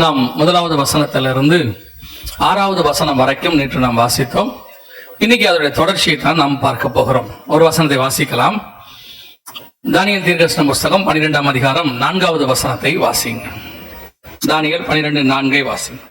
நாம் முதலாவது வசனத்திலிருந்து 6வது வசனம் வரைக்கும் நேற்று நாம் வாசித்தோம். இன்னைக்கு அதனுடைய தொடர்ச்சியை தான் நாம் பார்க்க போகிறோம். ஒரு வசனத்தை வாசிக்கலாம். தானியேல் தீர்க்கதரிசன புஸ்தகம் 12ஆம் அதிகாரம் 4வது வசனத்தை வாசிங்க. தானியேல் 12:4 வாசிங்க.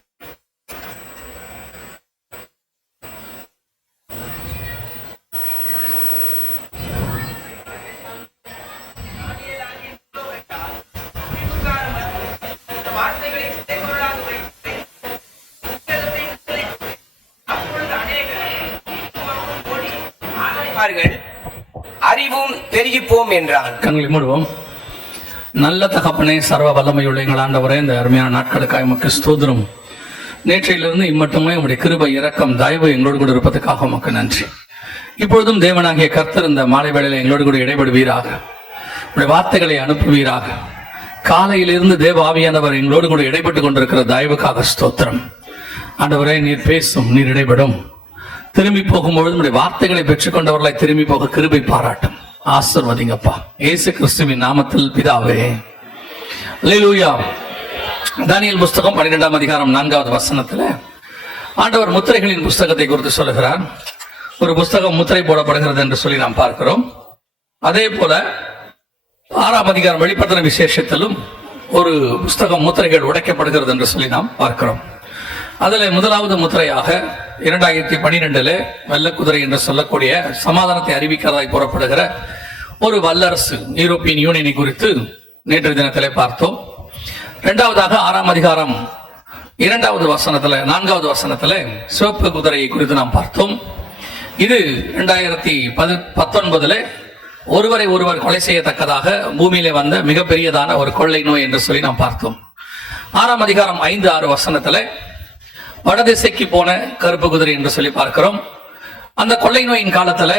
அறிவும் பெருகிப்போம் என்றான். கண்களை மூடுவோம். நல்ல தகப்பனே, சர்வ வல்லமையுள்ள எங்கள் ஆண்டவரே, இந்த அருமையான நாட்களுக்காக உமக்கு ஸ்தோத்திரம். நேற்றையிலிருந்து இம்மட்டுமே உங்களுடைய கிருபை, இரக்கம், தயவு எங்களோடு கூட இருப்பதற்காக உமக்கு நன்றி. இப்பொழுதும் தேவனாகிய கர்த்தர் இந்த மாலை வேளையில் எங்களோடு கூட இடைபடுவீராக. உங்களுடைய வார்த்தைகளை அனுப்புவீராக. காலையிலிருந்து தேவ ஆவியானவர் எங்களோடு கூட இடைப்பட்டு கொண்டிருக்கிற தயவுக்காக ஸ்தோத்திரம். ஆண்டவரே, நீர் பேசும், நீர் இடைபடும். திரும்பி போகும்பொழுது நம்முடைய வார்த்தைகளை பெற்றுக்கொண்டவர்களை திரும்பி போக கிருபை பாராட்டும். ஆசீர்வதிங்கப்பா, இயேசு கிறிஸ்துவின் நாமத்தில் பிதாவே. அல்லேலூயா. தானியேல் புஸ்தகம் 12ஆம் அதிகாரம் 4வது வசனத்துல ஆண்டவர் முத்திரைகளின் புஸ்தகத்தை குறித்து சொல்லுகிறார். ஒரு புஸ்தகம் முத்திரை போடப்படுகிறது என்று சொல்லி நாம் பார்க்கிறோம். அதே போல 6ஆம் அதிகாரம் வெளிப்படுத்தின விசேஷத்திலும் ஒரு புஸ்தகம் முத்திரைகள் உடைக்கப்படுகிறது என்று சொல்லி நாம் பார்க்கிறோம். அதில் முதலாவது முத்திரையாக 2012 வெள்ளக்குதிரை என்று சொல்லக்கூடிய சமாதானத்தை அறிவிக்கிறதாய் புறப்படுகிற ஒரு வல்லரசு யூரோப்பியன் யூனியனை குறித்து நேற்று தினத்திலே பார்த்தோம். இரண்டாவதாக 6ஆம் அதிகாரம் 2வது வசனத்துல 4வது வசனத்துல சிவப்பு குதிரையை குறித்து நாம் பார்த்தோம். இது 2019 ஒருவரை ஒருவர் கொலை செய்யத்தக்கதாக பூமியிலே வந்த மிகப்பெரியதான ஒரு கொள்ளை நோய் என்று சொல்லி நாம் பார்த்தோம். 6ஆம் அதிகாரம் 5-6 வசனத்துல வடதிசைக்கு போன கருப்பு குதிரை என்று சொல்லி பார்க்கிறோம். அந்த கொள்ளை நோயின் காலத்துல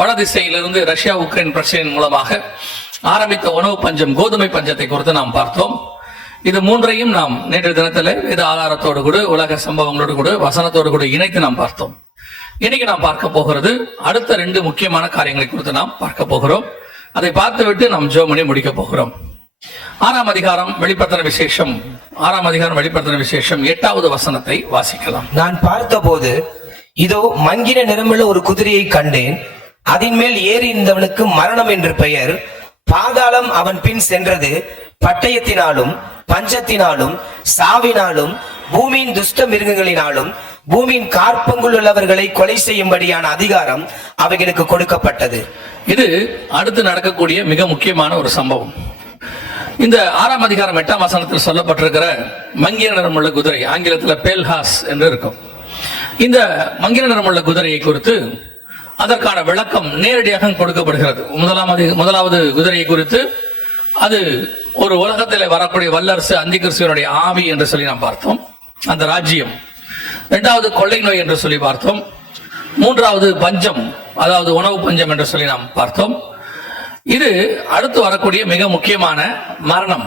வடதிசையிலிருந்து ரஷ்யா உக்ரைன் பிரச்சனையின் மூலமாக ஆரம்பித்த உணவு பஞ்சம், கோதுமை பஞ்சத்தை குறித்து நாம் பார்த்தோம். இது மூன்றையும் நாம் நேற்று தினத்துல வேத ஆதாரத்தோடு கூட, உலக சம்பவங்களோடு கூட, வசனத்தோடு கூட இணைத்து நாம் பார்த்தோம். இன்னைக்கு நாம் பார்க்க போகிறது அடுத்த 2 முக்கியமான காரியங்களை குறித்து நாம் பார்க்க போகிறோம். அதை பார்த்துவிட்டு நாம் ஜெபம் பண்ணி முடிக்க போகிறோம். 6ஆம் அதிகாரம் வெளிப்படுத்தின விசேஷம் 6ஆம் அதிகாரம் வெளிப்படுத்தின விசேஷம் 8வது வசனத்தை வாசிக்கலாம். நான் பார்த்தபோது இதோ மங்கின நிறமுள்ள ஒரு குதிரையை கண்டேன். அதன் மேல் ஏறி இருந்தவனுக்கு மரணம் என்று பெயர். பாதாளம் அவன் பின் சென்றது. பட்டயத்தினாலும் பஞ்சத்தினாலும் சாவினாலும் பூமியின் துஷ்ட மிருகங்களினாலும் பூமியின் காற்பங்குள் உள்ளவர்களை கொலை செய்யும்படியான அதிகாரம் அவைகளுக்கு கொடுக்கப்பட்டது. இது அடுத்து நடக்கக்கூடிய மிக முக்கியமான ஒரு சம்பவம். இந்த 6ஆம் அதிகாரம் 8ஆம் வசனத்தில் சொல்லப்பட்டிருக்கிற மங்கிர நிறமுள்ள குதிரை, ஆங்கிலத்தில் பேல்ஹாஸ் என்று இருக்கும். இந்த மங்கிர நிறமுள்ள குதிரையை குறித்து அதற்கான விளக்கம் நேரடியாக கொடுக்கப்படுகிறது. முதலாவது குதிரையை குறித்து அது ஒரு உலகத்தில் வரக்கூடிய வல்லரசு அந்திகிறிஸ்துவினுடைய ஆவி என்று சொல்லி நாம் பார்த்தோம், அந்த ராஜ்யம். 2வது கொள்ளை நோய் என்று சொல்லி பார்த்தோம். 3வது பஞ்சம், அதாவது உணவு பஞ்சம் என்று சொல்லி நாம் பார்த்தோம். இது அடுத்து வரக்கூடிய மிக முக்கியமான மரணம்,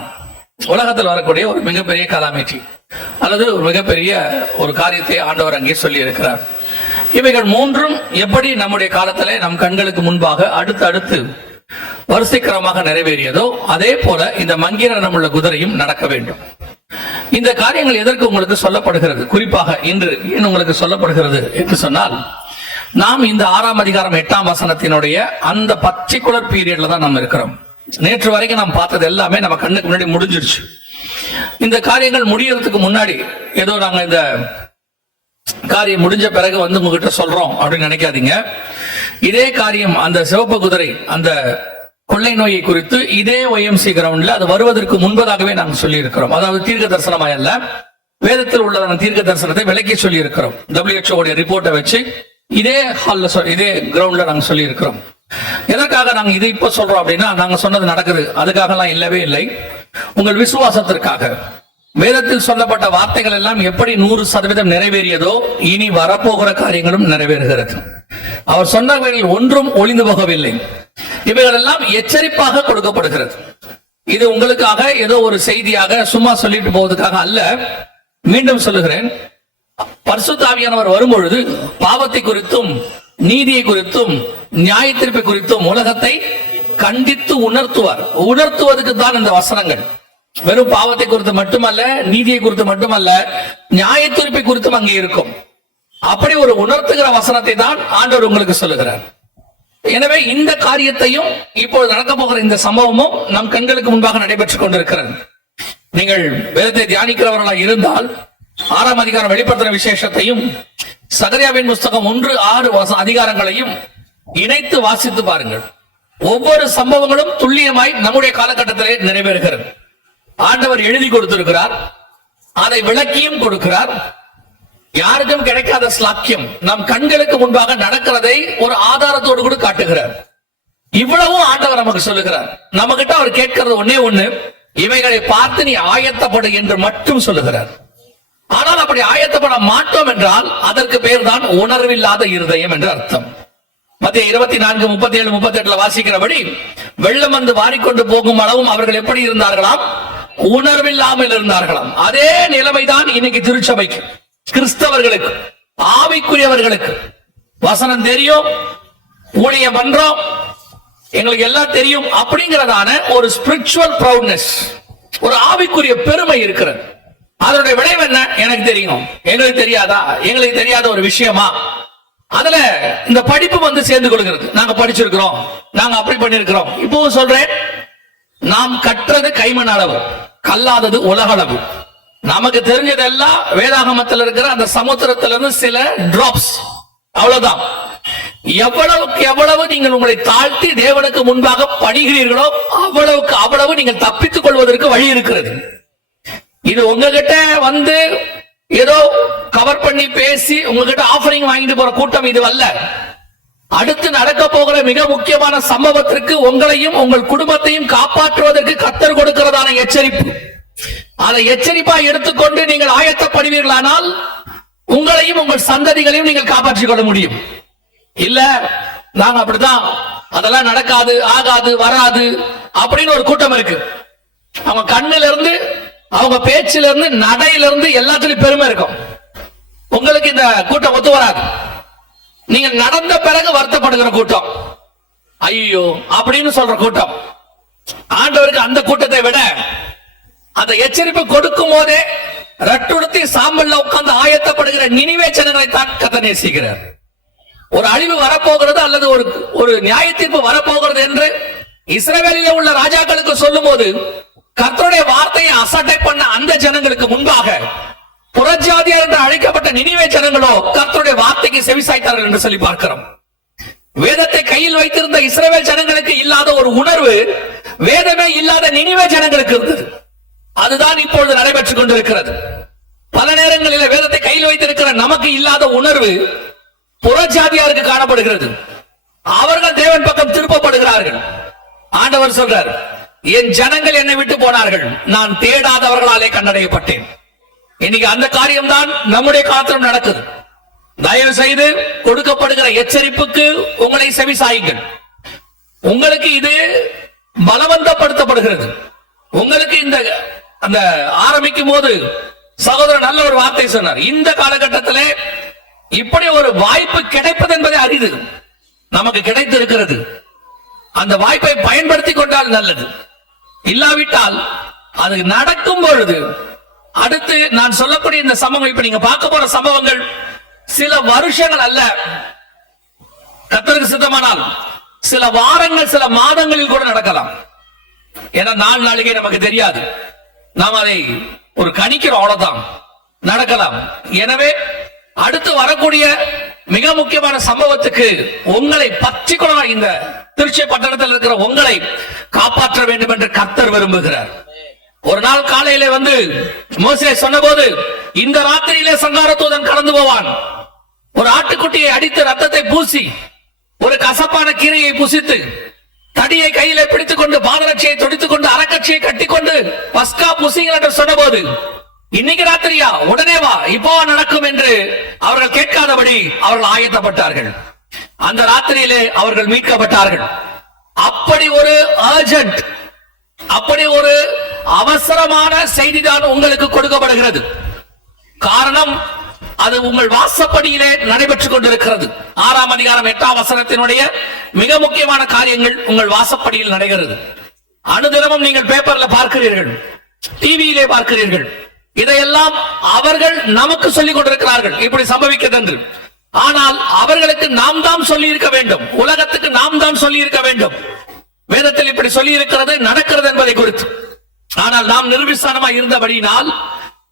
உலகத்தில் வரக்கூடிய ஒரு மிகப்பெரிய கலாமிட்டி அல்லது ஒரு மிகப்பெரிய ஒரு காரியத்தை ஆண்டவர் அங்கே சொல்லி இருக்கிறார். இவைகள் மூன்றும் எப்படி நம்முடைய காலத்திலே நம் கண்களுக்கு முன்பாக அடுத்து வரிசைக்கிரமாக நிறைவேறியதோ அதே போல இந்த மங்கிர நிறமுள்ள குதிரையும் நடக்க வேண்டும். இந்த காரியங்கள் எதற்கு உங்களுக்கு சொல்லப்படுகிறது, குறிப்பாக இன்று ஏன் உங்களுக்கு சொல்லப்படுகிறது என்று சொன்னால், நாம் இந்த 6ஆம் அதிகாரம் 8ஆம் வசனத்தினுடைய அந்த பர்டிகுலர் பீரியட்ல தான் நாம் இருக்கிறோம். நேற்று வரைக்கும் நாம் பார்த்தது எல்லாமே நம்ம கண்ணுக்கு முன்னாடி முடிஞ்சிருச்சு. இந்த காரியங்கள் முடியறதுக்கு முன்னாடி ஏதோ நாங்க இந்த காரியம் முடிஞ்ச பிறகு வந்து உங்ககிட்ட சொல்றோம் அப்படின்னு நினைக்காதீங்க. இதே காரியம், அந்த சிவப்பு குதிரை, அந்த கொள்ளை நோயை குறித்து இதே OMC கிரவுண்ட்ல அது வருவதற்கு முன்பதாகவே நாங்கள் சொல்லி இருக்கிறோம். அதாவது தீர்க்க தரிசனமாய் அல்ல, வேதத்தில் உள்ளதான தீர்க்க தரிசனத்தை விளக்கி சொல்லி இருக்கிறோம். WHO ரிப்போர்ட்டை வச்சு இதே ஹால்ல இதே கிரவுண்ட்ல நாங்க சொல்லி இருக்கிறோம். எதற்காக நாங்க இதை இப்ப சொல்றோம் அப்படின்னா, நாங்க சொன்னது நடக்குது அதுக்காக எல்லாம் இல்லவே இல்லை. உங்கள் விசுவாசத்திற்காக வேதத்தில் சொல்லப்பட்ட வார்த்தைகள் எல்லாம் எப்படி 100% நிறைவேறியதோ இனி வரப்போகிற காரியங்களும் நிறைவேறுகிறது. அவர் சொன்னவைகள் ஒன்றும் ஒளிந்து போகவில்லை. இவைகள் எல்லாம் எச்சரிப்பாக கொடுக்கப்படுகிறது. இது உங்களுக்காக ஏதோ ஒரு செய்தியாக சும்மா சொல்லிட்டு போவதற்காக அல்ல. மீண்டும் சொல்லுகிறேன், பரிசுத்த ஆவியானவர் வரும்பொழுது பாவத்தை குறித்தும் நீதியை குறித்தும் நியாய தீர்ப்பை குறித்தும் உலகத்தை கண்டித்து உணர்த்துவார். உணர்த்துவதற்கு தான் இந்த வசனங்கள். வெறும் பாவத்தை குறித்து மட்டுமல்ல, நீதியை குறித்து மட்டுமல்ல, நியாய தீர்ப்பை குறித்தும் அங்கே இருக்கும். அப்படி ஒரு உணர்த்துகிற வசனத்தை தான் ஆண்டவர் உங்களுக்கு சொல்லுகிறார். எனவே இந்த காரியத்தையும் இப்பொழுது நடக்க போகிற இந்த சம்பவமும் நம் கண்களுக்கு முன்பாக நடைபெற்றுக் கொண்டிருக்கிறது. நீங்கள் வேதத்தை தியானிக்கிறவர்களாக இருந்தால் 6ஆம் அதிகாரம் வெளிப்படுத்தின விசேஷத்தையும் சகரியாவின் புஸ்தகம் 1-6 அதிகாரங்களையும் இணைத்து வாசித்து பாருங்கள். ஒவ்வொரு சம்பவங்களும் துல்லியமாய் நம்முடைய காலகட்டத்திலே நிறைவேறுகிறது. ஆண்டவர் எழுதி கொடுத்திருக்கிறார், அதை விளக்கியும் கொடுக்கிறார். யாருக்கும் கிடைக்காத ஸ்லாக்கியம் நம் கண்களுக்கு முன்பாக நடக்கிறதை ஒரு ஆதாரத்தோடு கூட காட்டுகிறார். இவ்வளவும் ஆண்டவர் நமக்கு சொல்லுகிறார். நம்ம கிட்ட அவர் கேட்கிறது ஒன்னே ஒண்ணு, இவைகளை பார்த்து நீ ஆயத்தப்படு என்று மட்டும் சொல்லுகிறார். ஆனால் அப்படி ஆயத்தப்பட மாட்டோம் என்றால் அதற்கு பேர் தான் உணர்வில்லாத இருதயம் என்று அர்த்தம். மத்திய 24:37-38 வாசிக்கிறபடி, வெள்ளம் வந்து வாரிக்கொண்டு போகும் அளவும் அவர்கள் எப்படி இருந்தார்களாம்? உணர்வில்லாமல் இருந்தார்களாம். அதே நிலைமைதான் இன்னைக்கு திருச்சபைக்கு, கிறிஸ்தவர்களுக்கு, ஆவிக்குரியவர்களுக்கு. வசனம் தெரியும், ஊழியம் பண்றோம், எங்களுக்கு எல்லாம் தெரியும் அப்படிங்கிறதான ஒரு ஸ்பிரிச்சுவல் ப்ரௌட்னஸ், ஒரு ஆவிக்குரிய பெருமை இருக்கிறது. அதனுடைய விளைவு என்ன? எனக்கு தெரியும், எங்களுக்கு தெரியாதா? எங்களுக்கு தெரியாத ஒரு விஷயமா? அதுல இந்த படிப்பு வந்து சேர்ந்து கொள்கிறது. நாங்க படிச்சிருக்கிறோம், நாங்க அப்படி பண்ணிருக்கிறோம். இப்பவும் சொல்றேன், நாம் கற்றது கைமண் அளவு, கல்லாதது உலக அளவு. நமக்கு தெரிஞ்சதெல்லாம் வேதாகமத்தில் இருக்கிற அந்த சமுத்திரத்திலிருந்து சில டிராப்ஸ், அவ்வளவுதான். எவ்வளவுக்கு எவ்வளவு நீங்கள் உங்களை தாழ்த்தி தேவனுக்கு முன்பாக பணிகிறீர்களோ அவ்வளவுக்கு அவ்வளவு நீங்கள் தப்பித்துக் கொள்வதற்கு வழி இருக்கிறது. இது உங்ககிட்ட வந்து ஏதோ கவர் பண்ணி பேசி உங்ககிட்ட ஆஃபரிங் வாங்கிட்டு போற கூட்டம் இது அல்ல. அடுத்து நடக்க போகிற மிக முக்கியமான சம்பவத்திற்கு உங்களையும் உங்கள் குடும்பத்தையும் காப்பாற்றுவதற்கு கர்த்தர் கொடுக்கிறதான எச்சரிப்பு. அதை எச்சரிப்பா எடுத்துக்கொண்டு நீங்கள் ஆயத்தப்படுவீர்களானால் உங்களையும் உங்கள் சந்ததிகளையும் நீங்கள் காப்பாற்றிக் கொள்ள முடியும். இல்ல நாங்க அப்படிதான், அதெல்லாம் நடக்காது, ஆகாது, வராது அப்படின்னு ஒரு கூட்டம் இருக்கு. அவங்க கண்ணுல இருந்து, அவங்க பேச்சில இருந்து, நடையில இருந்து எல்லாத்துலயும் பெருமை இருக்கும். உங்களுக்கு இந்த கூட்டம் ஒத்து வராது. நீங்க நடந்த பிறகு வருத்தப்படுகிற கூட்டம், ஐயோ அப்படின்னு சொல்ற கூட்டம். ஆண்டவருக்கு அந்த கூட்டத்தை விட அந்த எச்சரிப்பு கொடுக்கும் போதே ரட்டுடுத்தி சாம்பல்ல உட்கார்ந்து ஆயத்தப்படுகிற நினிவே ஜனங்களை தான் கர்த்தர் நேசிக்கிறார். ஒரு அழிவு வரப்போகிறது அல்லது ஒரு நியாய தீர்ப்பு வரப்போகிறது என்று இஸ்ரவேலிலே உள்ள ராஜாக்களுக்கு சொல்லும் போது கர்த்தருடைய வார்த்தையை அசட்டை பண்ண அந்த ஜனங்களுக்கு முன்பாக புறஜாதியார் என்று அழைக்கப்பட்ட நினிவே ஜனங்களோ கர்த்தருடைய வார்த்தைக்கு செவிசாய்த்தார்கள் என்று சொல்லி பார்க்கிறோம். வேதத்தை கையில் வைத்திருந்த இஸ்ரவேல் ஜனங்களுக்கு இல்லாத ஒரு உணர்வு வேதமே இல்லாத நினிவே ஜனங்களுக்கு இருந்தது. அதுதான் இப்பொழுது நடைபெற்றுக் கொண்டிருக்கிறது. பல நேரங்களில் வேதத்தை கையில் வைத்திருக்கிற நமக்கு இல்லாத உணர்வு புறஜாதியாருக்கு காணப்படுகிறது. அவர்கள் தேவன் பக்கம் திருப்பப்படுகிறார்கள். ஆண்டவர் சொல்றார், என் ஜனங்கள் என்னை விட்டு போனார்கள், நான் தேடாதவர்களாலே கண்டடையப்பட்டேன். இன்னைக்கு அந்த காரியம் தான் நம்முடைய காலத்திலும் நடக்குது. தயவு செய்து கொடுக்கப்படுகிற எச்சரிப்புக்கு உங்களை செவிசாயுங்கள். உங்களுக்கு இது பலவந்தப்படுத்தப்படுகிறது. உங்களுக்கு இந்த அந்த ஆரம்பிக்கும் போது சகோதரர் நல்ல ஒரு வார்த்தை சொன்னார். இந்த காலகட்டத்திலே இப்படி ஒரு வாய்ப்பு கிடைப்பது என்பதை அரிது. நமக்கு கிடைத்து இருக்கிறது. அந்த வாய்ப்பை பயன்படுத்தி கொண்டால் நல்லது. இல்லாவிட்டால் அது நடக்கும் பொழுது அடுத்து நான் சொல்லக்கூடிய இந்த சம்பவம், இப்ப நீங்க பார்க்க போற சம்பவங்கள் சில வருஷங்கள் அல்ல, கர்த்தருக்கு சித்தமானால் சில வாரங்கள், சில மாதங்களில் கூட நடக்கலாம். ஏன்னா நாள் நாளிகை நமக்கு தெரியாது. நாம் அதை ஒரு கணிக்கிறோம், அவ்வளவுதான், நடக்கலாம். எனவே அடுத்து வரக்கூடிய மிக முக்கியமான சம்பவத்துக்கு உங்களை பற்றிக்கொள்ள, இந்த திருச்சி பட்டணத்தில் இருக்கிற உங்களை காப்பாற்ற வேண்டும் என்று கர்த்தர் விரும்புகிறார். ஒரு நாள் காலையிலே வந்து மோசே சொன்னபோது, இந்த ராத்திரியிலே சங்கார தூதன் கடந்து போவான். ஒரு ஆட்டுக்குட்டியை அடித்து ரத்தத்தை பூசி, ஒரு கசப்பான கீரையை புசித்து, தடியை கையிலே பிடித்துக் கொண்டு, பாதரட்சியை தொடித்துக் கொண்டு, அரக்கட்சியை கட்டிக்கொண்டு பஸ்கா புசிங்கள் என்று சொன்னபோது, இன்னைக்கு ராத்திரியா, உடனே வா, இப்போ நடக்கும் என்று அவர்கள் கேட்காதபடி அவர்கள் ஆயத்தப்பட்டார்கள். அந்த ராத்திரியிலே அவர்கள் மீட்கப்பட்டார்கள். அப்படி ஒரு அர்ஜென்ட், அப்படி ஒரு அவசரமான செய்திதான் உங்களுக்கு கொடுக்கப்படுகிறது. காரணம், அது உங்கள் வாசப்படியிலே நடைபெற்றுக் கொண்டிருக்கிறது. 6ஆம் அதிகாரம் 8ஆம் வசனத்தினுடைய மிக முக்கியமான காரியங்கள் உங்கள் வாசப்படியில் நடக்கிறது. அனுதினமும் நீங்கள் பேப்பர்ல பார்க்கிறீர்கள். டிவியிலே பார்க்கிறீர்கள். இதையெல்லாம் அவர்கள் நமக்கு சொல்லிக் கொண்டிருக்கிறார்கள், இப்படி சம்பவிக்கிறது என்று. ஆனால் அவர்களுக்கு நாம் தான் சொல்லி இருக்க வேண்டும், உலகத்துக்கு நாம் தான் சொல்லி இருக்க வேண்டும். வேதத்தில் இப்படி சொல்லி இருக்கிறது, நடக்கிறது என்பதை குறித்து. ஆனால் நாம் நிர்விசாரமாக இருந்தபடியினால்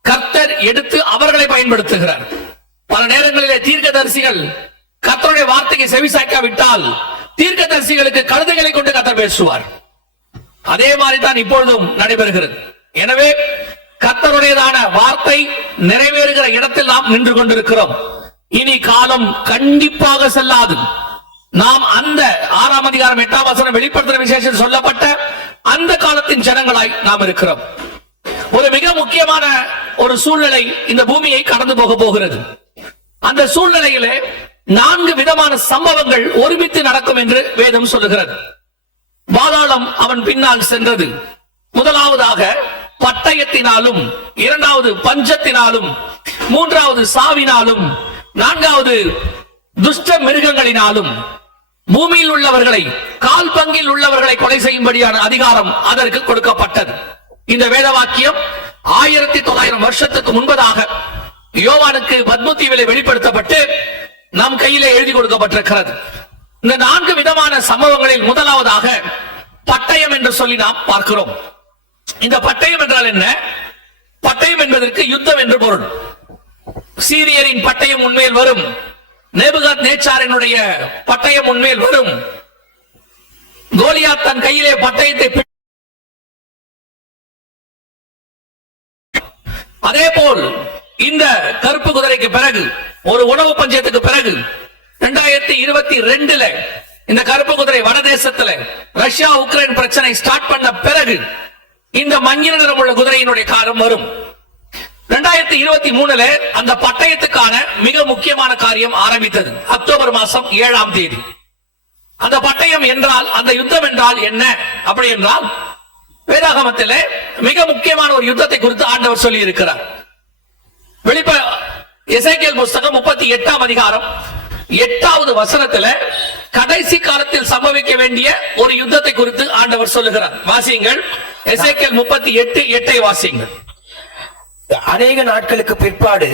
கர்த்தர் எடுத்து அவர்களை பயன்படுத்துகிறார். பல நேரங்களிலே தீர்க்கதரிசிகள் கர்த்தருடைய வார்த்தைக்கு செவிசாய்க்காவிட்டால் தீர்க்கதரிசிகளுக்கு கழுதைகளை கொண்டு கர்த்தர் பேசுவார். அதே மாதிரி தான் இப்பொழுதும் நடைபெறுகிறது. எனவே கர்த்தருடையதான வார்த்தை நிறைவேறுகிற இடத்தில் நாம் நின்று கொண்டிருக்கிறோம். இனி காலம் கண்டிப்பாக செல்லாது. நாம் அந்த 6ஆம் அதிகாரம் 8ஆம் வசனம் வெளிப்படுத்துகிற விசேஷம் சொல்லப்பட்ட அந்த காலத்தின் ஜனங்களாய் நாம் இருக்கிறோம். ஒரு மிக முக்கியமான ஒரு சூழ்நிலை இந்த பூமியை கடந்து போக போகிறது. அந்த சூழ்நிலையிலே 4 விதமான சம்பவங்கள் ஒருமித்து நடக்கும் என்று வேதம் சொல்லுகிறது. பாதாளம் அவன் பின்னால் சென்றது. முதலாவதாக பட்டயத்தினாலும், இரண்டாவது பஞ்சத்தினாலும், மூன்றாவது சாவினாலும், நான்காவது துஷ்ட மிருகங்களினாலும் பூமியில் உள்ளவர்களை, கால் பங்கில் உள்ளவர்களை கொலை செய்யும்படியான அதிகாரம் அதற்கு கொடுக்கப்பட்டது. இந்த வேத வாக்கியம் 1900 வருஷத்துக்கு முன்பதாக யோவானுக்கு பத்மதீவிலே வெளிப்படுத்தப்பட்டு நம் கையிலே எழுதி கொடுக்கப்பட்டிருக்கிறது. இந்த 4 விதமான சம்பவங்களில் முதலாவதாக பட்டயம் என்று சொல்லி நாம் பார்க்கிறோம். இந்த பட்டயம் என்றால் என்ன? பட்டயம் என்பதற்கு யுத்தம் என்று பொருள். சீரியரின் பட்டயம் உண்மையில் வரும், நேபுகாத்நேச்சாரினுடைய பட்டயம் உண்மையில் வரும். கோலியாத் தன் கையிலே பட்டயத்தை, அதே போல் இந்த கருப்பு குதிரைக்கு பிறகு, ஒரு உணவு பஞ்சத்துக்கு பிறகு 2022 இந்த கருப்பு குதிரை வடதேசத்துல ரஷ்யா உக்ரைன் பிரச்சனை ஸ்டார்ட் பண்ண பிறகு இந்த மஞ்சள் நிறம் உள்ள குதிரையினுடைய காலம் வரும். 2023 அந்த பட்டயத்துக்கான மிக முக்கியமான காரியம் ஆரம்பித்தது. அக்டோபர் மாசம் 7ஆம் தேதி. அந்த பட்டயம் என்றால், அந்த யுத்தம் என்றால் என்ன? அப்படி என்றால் வேதாகமத்திலே மிக முக்கியமான ஒரு யுத்தத்தை குறித்து ஆண்டவர் சொல்லி இருக்கிறார். எசேக்கியேல் புஸ்தகம் 38ஆம் அதிகாரம் 8வது வசனத்துல கடைசி காலத்தில் சம்பவிக்க வேண்டிய ஒரு யுத்தத்தை குறித்து ஆண்டவர் சொல்லுகிறார். வாசியுங்கள். எசேக்கியேல் 38:8 வாசியுங்கள். அநேக நாட்களுக்கு பிற்பாடு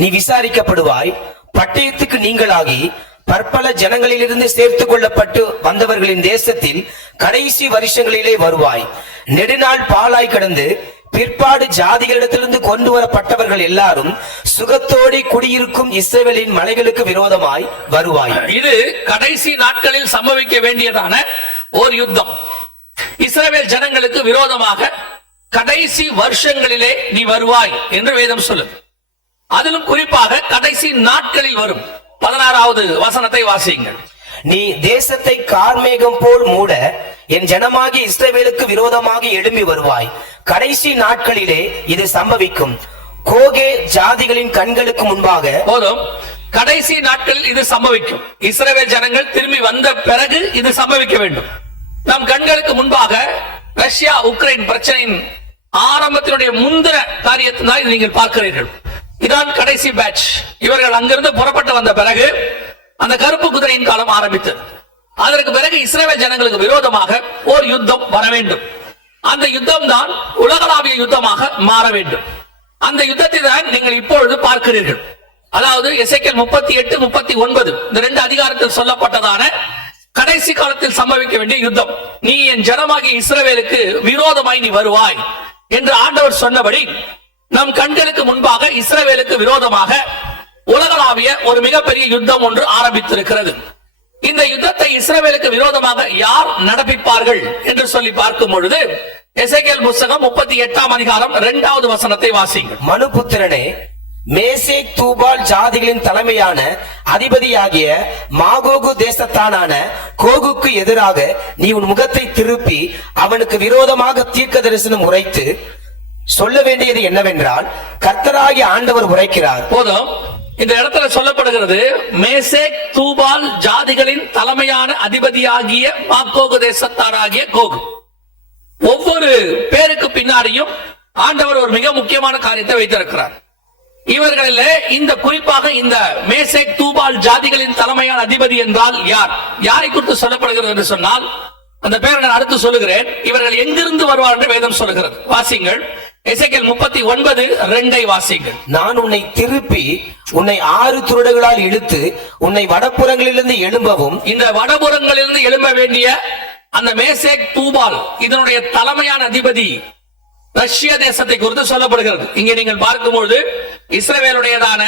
நீ விசாரிக்கப்படுவாய், பட்டயத்துக்கு நீங்களாகி பற்பல ஜனங்களிலிருந்து சேர்த்துக் கொள்ளப்பட்டு வந்தவர்களின் தேசத்தில் கடைசி வருஷங்களிலே வருவாய். நெடுநாள் பாலாய் கடந்து பிற்பாடு ஜாதிகளிடத்திலிருந்து கொண்டு வரப்பட்டவர்கள் எல்லாரும் சுகத்தோடு குடியிருக்கும் இஸ்ரவேலின் மலைகளுக்கு விரோதமாய் வருவாய். இது கடைசி நாட்களில் சம்பவிக்க வேண்டியதான ஒரு யுத்தம். இஸ்ரவேல் ஜனங்களுக்கு விரோதமாக கடைசி வருஷங்களிலே நீ வருவாய் என்று வேதம் சொல்லுது. அதிலும் குறிப்பாக கடைசி நாட்களில் வரும். 16வது வசனத்தை வாசியுங்கள். நீ தேசத்தை கார்மேகம் போல் மூட என் ஜனமாகி இஸ்ரவேலுக்கு விரோதமாக எழும்பி வருவாய். கடைசி நாட்களிலே இது சம்பவிக்கும். கோகே ஜாதிகளின் கண்களுக்கு முன்பாக. போதும். கடைசி நாட்களில் இது சம்பவிக்கும். இஸ்ரவேல் ஜனங்கள் திரும்பி வந்த பிறகு இது சம்பவிக்க வேண்டும். நம் கண்களுக்கு முன்பாக ரஷ்யா உக்ரைன் பிரச்சனையின் ஆரம்பத்தினுடைய முந்தின காரியத்தினால் நீங்கள் பார்க்கிறீர்கள். இதான் கடைசி பேட்ச். இவர்கள் அங்கிருந்து புறப்பட்டு வந்த பிறகு அந்த கருப்பு குதிரையின் காலம் ஆரம்பித்தது. அதற்கு பிறகு இஸ்ரவேல் ஜனங்களுக்கு விரோதமாக ஒரு யுத்தம் வர வேண்டும். அந்த யுத்தம் தான் உலகளாவிய யுத்தமாக மாற வேண்டும். அந்த யுத்தத்தை தான் நீங்கள் இப்பொழுது பார்க்கிறீர்கள். அதாவது எசேக்கியேல் 38-39 இந்த 2 அதிகாரத்தில் சொல்லப்பட்டதான கடைசி காலத்தில் சம்பவிக்க வேண்டிய யுத்தம். நீ என் ஜனமாகிய இஸ்ரவேலுக்கு விரோதமாய் நீ வருவாய் என்று ஆண்டவர் சொன்னபடி நம் கண்களுக்கு முன்பாக இஸ்ரவேலுக்கு விரோதமாக உலகளாவிய ஒரு மிகப்பெரிய யுத்தம் ஒன்று ஆரம்பித்திருக்கிறது. இந்த யுத்தத்தை இஸ்ரவேலுக்கு விரோதமாக யார் நடப்பிப்பார்கள் என்று சொல்லி பார்க்கும் பொழுது எசேக்கியேல் புத்தகம் 38ஆம் அதிகாரம் 2வது வசனத்தை வாசிங்கள். மனுபுத்திரனே, மேசேக் தூபால் ஜாதிகளின் தலைமையான அதிபதியாகிய மாகோகு தேசத்தானான கோகுக்கு எதிராக நீ உன் முகத்தை திருப்பி அவனுக்கு விரோதமாக தீர்க்க தரிசனம் உரைத்து சொல்ல வேண்டியது என்னவென்றால், கர்த்தராகிய ஆண்டவர் உரைக்கிறார். போதும். இந்த இடத்துல சொல்லப்படுகிறது, மேசேக் தூபால் ஜாதிகளின் தலைமையான அதிபதியாகிய மாகோகு தேசத்தாராகிய கோகு. ஒவ்வொரு பேருக்கு பின்னாடியும் ஆண்டவர் ஒரு மிக முக்கியமான காரியத்தை வைத்திருக்கிறார். இவர்களில் இந்த குறிப்பாக இந்த மேசேக் தூபால் ஜாதிகளின் தலைமையான அதிபதி என்றால் யார்? யாரை குறித்து சொல்லப்படுகிறது என்று சொன்னால், அந்த பேரை நான் அடுத்து சொல்லுகிறேன். இவர்கள் எங்கிருந்து வருவார் என்று வேதம் சொல்லுகிறது. வாசிங்கள். எசேக்கியேல் 39:2 வாசிங்கள். நான் உன்னை திருப்பி உன்னை 6 துருடுகளால் இழுத்து உன்னை வடபுறங்களிலிருந்து எழும்பவும். இந்த வடபுறங்களிலிருந்து எழும்ப வேண்டிய அந்த மேசேக் தூபால் இதனுடைய தலைமையான அதிபதி ரஷ்ய தேசத்தை குறித்து சொல்லப்படுகிறது. இங்கே நீங்கள் பார்க்கும்பொழுது இஸ்ரவேலுடையதான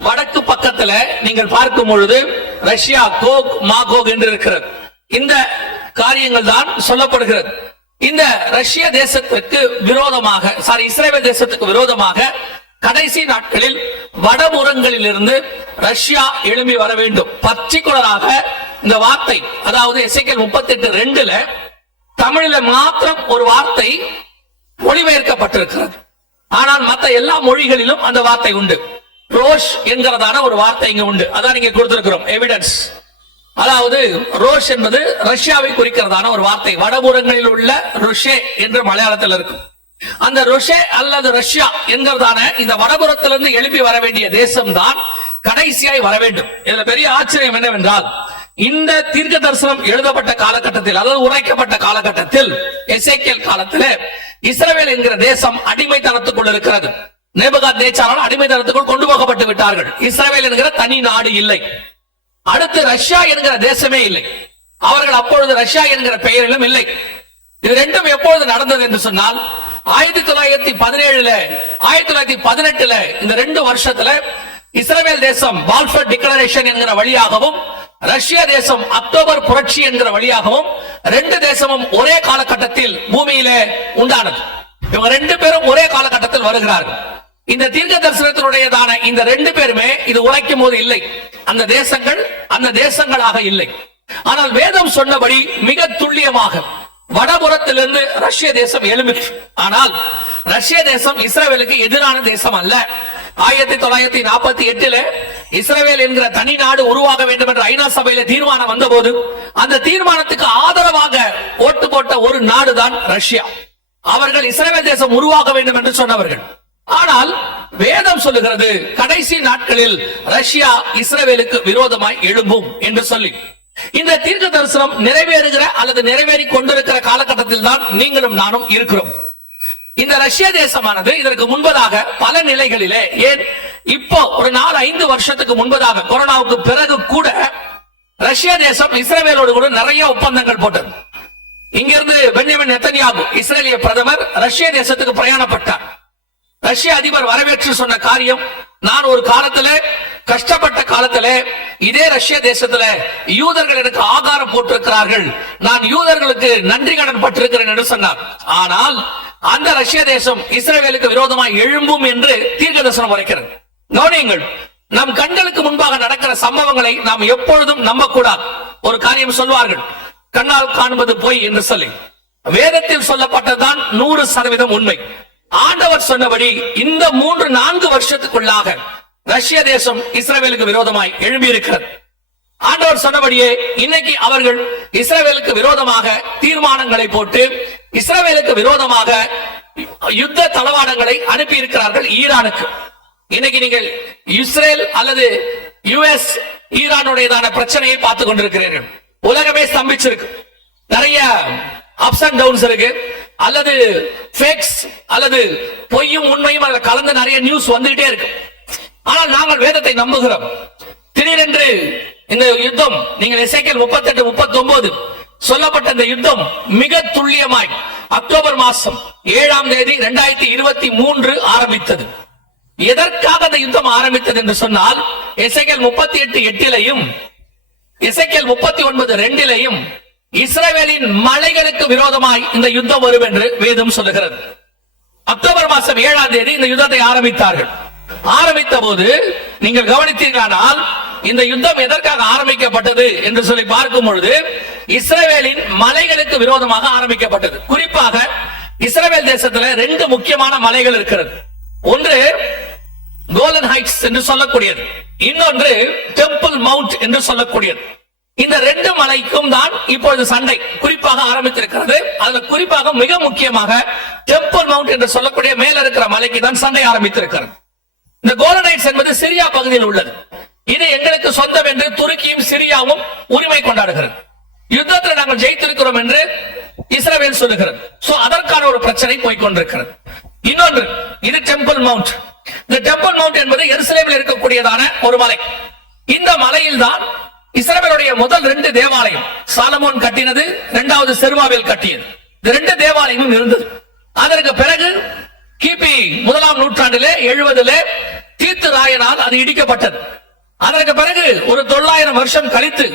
வடக்கு பக்கத்துல நீங்கள் பார்க்கும் பொழுது ரஷ்யா கோக் மாகோக் என்று இருக்கிறது. இந்த காரியங்கள் தான் சொல்லப்படுகிறது. இந்த ரஷ்ய தேசத்திற்கு விரோதமாக இஸ்ரேல் தேசத்துக்கு விரோதமாக கடைசி நாட்களில் வடபுறங்களில் இருந்து ரஷ்யா எழும்பி வர வேண்டும். பர்டிகுலராக இந்த வார்த்தை, அதாவது எசேக்கியேல் 38:2 தமிழில மாத்திரம் ஒரு வார்த்தை மொழிபெயர்க்கப்பட்டிருக்கிறது. ஆனால் மற்ற எல்லா மொழிகளிலும் அந்த வார்த்தை உண்டு. ரோஷ் என்கிறதான ஒரு வார்த்தை இங்க உண்டு. அதான் இங்க கொடுத்திருக்கிறோம் எவிடன்ஸ். அதாவது ரோஷ் என்பது ரஷ்யாவை குறிக்கிறதான ஒரு வார்த்தை. வடபுறங்களில் உள்ள ருஷே என்று மலையாளத்தில் இருக்கும். அந்த ருஷே அல்லது ரஷ்யா என்கிறதான இந்த வடபுறத்திலிருந்து எழுப்பி வர வேண்டிய தேசம் தான் கடைசியாய் வர வேண்டும். இதுல பெரிய ஆச்சரியம் என்னவென்றால், இந்த தீர்க்க தரிசனம் எழுதப்பட்ட காலகட்டத்தில், அதாவது உரைக்கப்பட்ட காலகட்டத்தில், எசேக்கியேல் காலத்தில் இஸ்ரவேல் என்கிற தேசம் அடிமைத்தனத்துக்குள் இருக்கிறது. நேபுகாத்நேச்சாரால் அடிமைத்தனத்துக்குள் கொண்டு போகப்பட்டு விட்டார்கள். இஸ்ரவேல் என்கிற தனி நாடு இல்லை. அடுத்து ரஷ்யா என்கிற தேசமே இல்லை. அவர்கள் அப்பொழுது ரஷ்யா என்கிற பெயரிலும் இல்லை. இது ரெண்டும் எப்பொழுது நடந்தது என்று சொன்னால் 1917 1918 இந்த 2 வருஷத்துல இஸ்ரவேல் தேசம் பால்ஃபர் டிக்ளரேஷன் என்கிற வழியாகவும் ரஷ்யா தேசம் அக்டோபர் புரட்சி என்கிற வழியாகவும் 2 தேசமும் ஒரே காலகட்டத்தில் பூமியிலே உண்டானது. இவங்க 2 பேரும் ஒரே காலகட்டத்தில் வருகிறார்கள். இந்த தீர்க்க தரிசனத்தினுடையதான இந்த 2 பேருமே இது உரைக்கும் போது இல்லை. அந்த தேசங்கள் அந்த தேசங்களாக இல்லை. ஆனால் வேதம் சொன்னபடி மிக துல்லியமாக வடபுறத்திலிருந்து ரஷ்ய தேசம் எழும்பிற்று. ஆனால் ரஷ்ய தேசம் இஸ்ரவேலுக்கு எதிரான தேசம் அல்ல. 1948 இஸ்ரவேல் என்கிற தனி நாடு உருவாக வேண்டும் என்ற ஐநா சபையில தீர்மானம் வந்தபோது அந்த தீர்மானத்துக்கு ஆதரவாக ஓட்டு போட்ட ஒரு நாடுதான் ரஷ்யா. அவர்கள் இஸ்ரவேல் தேசம் உருவாக வேண்டும் என்று சொன்னவர்கள். ஆனால் வேதம் சொல்லுகிறது கடைசி நாட்களில் ரஷ்யா இஸ்ரவேலுக்கு விரோதமாய் எழும்பும் என்று சொல்லி, இந்த தீர்க்க தரிசனம் நிறைவேறுகிற அல்லது நிறைவேறி கொண்டிருக்கிற காலகட்டத்தில் தான் நீங்களும் நானும் இருக்கிறோம். இந்த ரஷ்ய தேசமானது இதற்கு முன்பதாக பல நிலைகளிலே, ஏன் இப்போ ஒரு 4-5 வருஷத்துக்கு முன்பதாக கொரோனாவுக்கு பிறகு கூட ரஷ்ய தேசம் இஸ்ரவேலோடு கூட நிறைய ஒப்பந்தங்கள் போட்டது. இங்கிருந்து பென்யமின் நெத்தன்யாகு இஸ்ரேலிய பிரதமர் ரஷ்ய தேசத்துக்கு பிரயாணப்பட்டார். ரஷ்ய அதிபர் வரவேற்று சொன்ன காரியம், நான் ஒரு காலத்துல கஷ்டப்பட்ட காலத்துல இதே ரஷ்ய தேசத்துல யூதர்கள் எனக்கு ஆகாரம் போட்டிருக்கிறார்கள், நான் யூதர்களுக்கு நன்றி கடன் பட்டிருக்கிறேன் என்று சொன்னார். ஆனால் அந்த ரஷ்ய தேசம் இஸ்ரவேலுக்கு விரோதமாக எழும்பும் என்று தீர்க்க தரிசனம் உரைக்கிறது. கவனியுங்கள், நம் கண்களுக்கு முன்பாக நடக்கிற சம்பவங்களை நாம் எப்பொழுதும் நம்பக்கூடாது. ஒரு காரியம் சொல்வார்கள், கண்ணால் காண்பது பொய் என்று சொல்லி. வேதத்தில் சொல்லப்பட்டதுதான் 100% உண்மை. ஆண்டவர் சொன்னபடி இந்த 3-4 வருஷத்துக்குள்ளாக ரஷ்ய தேசம் இஸ்ரவேலுக்கு விரோதமாய் எழும்பி இருக்கிறது. ஆண்டவர் சொன்னபடியே இன்னைக்கு அவர்கள் இஸ்ரவேலுக்கு விரோதமாக தீர்மானங்களை போட்டு இஸ்ரவேலுக்கு விரோதமாக யுத்த தளவாடங்களை அனுப்பி இருக்கிறார்கள் ஈரானுக்கு. இன்னைக்கு நீங்கள் இஸ்ரேல் அல்லது யுஎஸ் ஈரானுடையதான பிரச்சனையை பார்த்துக் கொண்டிருக்கிறீர்கள். உலகமே ஸ்தம்பிச்சிருக்கு. நிறைய அப்ஸ் அண்ட் டவுன்ஸ் இருக்கு, அல்லது ஃபேக்ஸ் அல்லது பொய்யும் உண்மையும் அதுல கலந்து நிறைய நியூஸ் வந்துகிட்டே இருக்கு. ஆனால் நாங்கள் வேதத்தை நம்புகிறோம். திடீரென்று இந்த யுத்தம், நீங்கள் எசேக்கியேல் 38-39 சொல்லப்பட்ட இந்த யுத்தம் மிக துல்லியமாய் அக்டோபர் மாசம் 7ஆம் தேதி 2023 ஆரம்பித்தது. எதற்காக அந்த யுத்தம் ஆரம்பித்தது என்று சொன்னால், எசேக்கியேல் 38:8 எசேக்கியேல் 39:2 இஸ்ரவேலின் மலைகளுக்கு விரோதமாய் இந்த யுத்தம் வரும் என்று வேதம் சொல்லுகிறது. அக்டோபர் மாசம் 7ஆம் தேதி இந்த யுத்தத்தை ஆரம்பித்தார்கள். ஆரம்பித்த போது நீங்கள் கவனித்தீர்களானால் இந்த யுத்தம் எதற்காக ஆரம்பிக்கப்பட்டது என்று சொல்லி பார்க்கும் பொழுது இஸ்ரவேலின் மலைகளுக்கு விரோதமாக ஆரம்பிக்கப்பட்டது. குறிப்பாக இஸ்ரவேல் தேசத்துல 2 முக்கியமான மலைகள் இருக்கிறது. ஒன்று கோலன் ஹைட்ஸ் என்று சொல்லக்கூடியது, இன்னொன்று டெம்பிள் மவுண்ட் என்று சொல்லக்கூடியது. இந்த 2 மலைக்கும் தான் இப்பொழுது சண்டை குறிப்பாக ஆரம்பித்திருக்கிறது. அதுல குறிப்பாக மிக முக்கியமாக டெம்பிள் மவுண்ட் என்று சொல்லக்கூடிய மேல இருக்கிற மலைக்கு தான் சண்டை ஆரம்பித்திருக்கிறது. இந்த கோலன் ஹைட்ஸ் என்பது சிரியா பகுதியில் உள்ளது. இது எங்களுக்கு சொந்தம் என்று துருக்கியும் சிரியாவும் உரிமை கொண்டாடுகிறது. யுத்தத்தில் நாங்கள் ஜெயித்திருக்கிறோம் என்று இஸ்ரவேல் சொல்லுகிறது. சோ அதற்கான ஒரு பிரச்சனை போய்கொண்டிருக்கிறது. இன்னொன்று இது டெம்பிள் மவுண்ட். இந்த டெம்பிள் மவுண்ட் என்பது எருசலேமில் இருக்கக்கூடியதான ஒரு மலை. இந்த மலையில் தான் இஸ்ரவேலுடைய முதல் 2 தேவாலயம் சாலமோன் கட்டினது, 2வது செருபாபேல் கட்டியது. இந்த 2 தேவாலயமும் இருந்தது. அதற்கு பிறகு கிபி 1ஆம் நூற்றாண்டிலே 70 தீர்த்து ராயனால் அது இடிக்கப்பட்டது. அதற்கு பிறகு ஒரு 900 வருஷம் கழித்து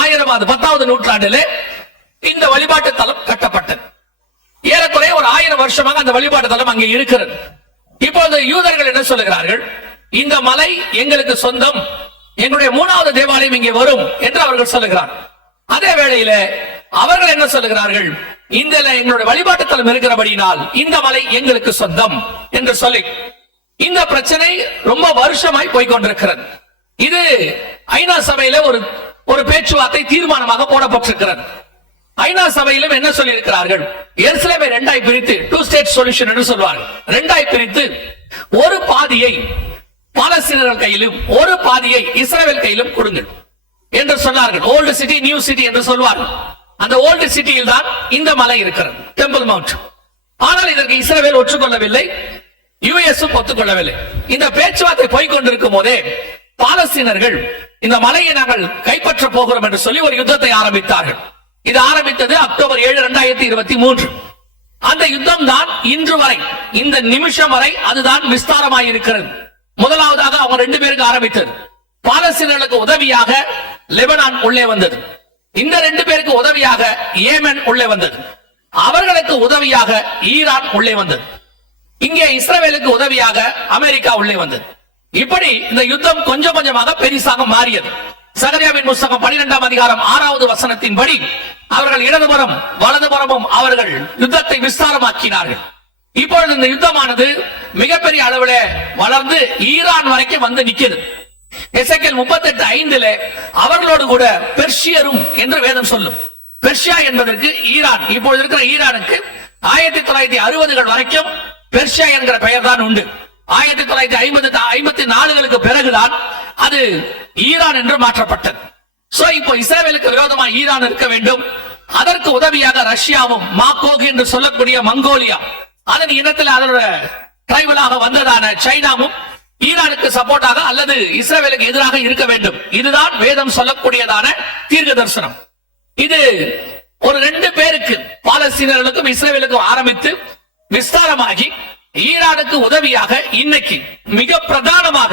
1000வது நூற்றாண்டிலே இந்த வழிபாட்டு தலம் கட்டப்பட்டது. ஏறக்குறைய ஒரு 1000 வருஷமாக அந்த வழிபாட்டு தலம் அங்கே இருக்கிறது. இப்போது யூதர்கள் என்ன சொல்லுகிறார்கள்? இந்த மலை எங்களுக்கு சொந்தம், எங்களுடைய 3வது தேவாலயம் இங்கே வரும் என்று அவர்கள் சொல்லுகிறார். அதே வேளையில அவர்கள் என்ன சொல்லுகிறார்கள்? இந்த எங்களுடைய வழிபாட்டு தலம் இருக்கிறபடினால் இந்த மலை எங்களுக்கு சொந்தம் என்று சொல்லி இந்த பிரச்சனை ரொம்ப வருஷமாய் போய்கொண்டிருக்கிறது. இது ஐநா சபையில ஒரு பேச்சுவார்த்தை தீர்மானமாக போடப்பட்டிருக்கிறது. ஐநா சபையிலும் என்ன சொல்லி இருக்கிறார்கள்? எருசலேமை 2ஆய் பிரித்து 2 ஸ்டேட் சொல்யூஷன் என்று சொல்வார்கள். 2ஆய் பிரித்து ஒரு பாதியை பாலஸ்தீனர்கள் கையிலும் ஒரு பாதியை இஸ்ரவேல் கையிலும் கொடுங்கள் என்று சொன்னார்கள். ஓல்டு சிட்டி நியூ சிட்டி என்று சொல்வார்கள். அந்த ஓல்டு சிட்டியில் தான் இந்த மலை இருக்கிறது, டெம்பிள் மவுண்ட். ஆனால் இதற்கு இஸ்ரவேல் ஒற்றுக்கொள்ளவில்லை, யுஎஸும் ஒத்துக்கொள்ளவில்லை. இந்த பேச்சுவார்த்தை போய்கொண்டிருக்கும் போதே பாலஸ்தீனர்கள் இந்த மலையை நாங்கள் கைப்பற்ற போகிறோம் என்று சொல்லி ஒரு யுத்தத்தை ஆரம்பித்தார்கள். இது ஆரம்பித்தது அக்டோபர் 7, 2023. அந்த யுத்தம் தான் இன்று வரை, இந்த நிமிஷம் வரை அதுதான் விஸ்தாரமாக இருக்கிறது. முதலாவதாக அவங்க 2 பேருக்கு ஆரம்பித்தது. பாலஸ்தீனர்களுக்கு உதவியாக லெபனான் உள்ளே வந்தது. இந்த 2 பேருக்கு உதவியாக ஏமன் உள்ளே வந்தது. அவர்களுக்கு உதவியாக ஈரான் உள்ளே வந்தது. இங்கே இஸ்ரவேலுக்கு உதவியாக அமெரிக்கா உள்ளே வந்தது. இப்படி இந்த யுத்தம் கொஞ்சம் கொஞ்சமாக பெரிசாக மாறியது. சகரியாவின் புத்தகம் 12ஆம் அதிகாரம் 6வது வசனத்தின்படி அவர்கள் இடதுபுறம் வலதுபுறமும் அவர்கள் யுத்தத்தை விஸ்தாரமாக்கினார்கள். இப்பொழுது இந்த யுத்தமானது மிகப்பெரிய அளவில் வளர்ந்து ஈரான் வரைக்கும் வந்து நிற்கிறது. எசேக்கியேல் 38:5 அவர்களோடு கூட பெர்ஷியரும் என்று வேதம் சொல்லும். பெர்ஷியா என்பதற்கு ஈரான், இப்பொழுது இருக்கிற ஈரானுக்கு 1960கள் வரைக்கும் பெர்ஷியா என்கிற பெயர் தான் உண்டு. 1954களுக்கு பிறகுதான் அது ஈரான் என்று மாற்றப்பட்டது. சோ இப்போ இஸ்ரவேலுக்கு விரோதமாக ஈரான் இருக்க வேண்டும். அதற்கு உதவியாக ரஷ்யாவும் மாக்கோக் என்று சொல்லக்கூடிய மங்கோலியா, அதன் இனத்தில் அதோட டிரைபலாக வந்ததான சைனாவும் ஈரானுக்கு சப்போர்ட்டாக அல்லது இஸ்ரவேலுக்கு எதிராக இருக்க வேண்டும். இதுதான் வேதம் சொல்லக்கூடியதான தீர்க்க தரிசனம். இது ஒரு 2 பேருக்கு, பாலஸ்தீனர்களுக்கும் இஸ்ரவேலுக்கும் ஆரம்பித்து விஸ்தாரமாகி ஈரானுக்கு உதவியாக இன்னைக்கு மிக பிரதானமாக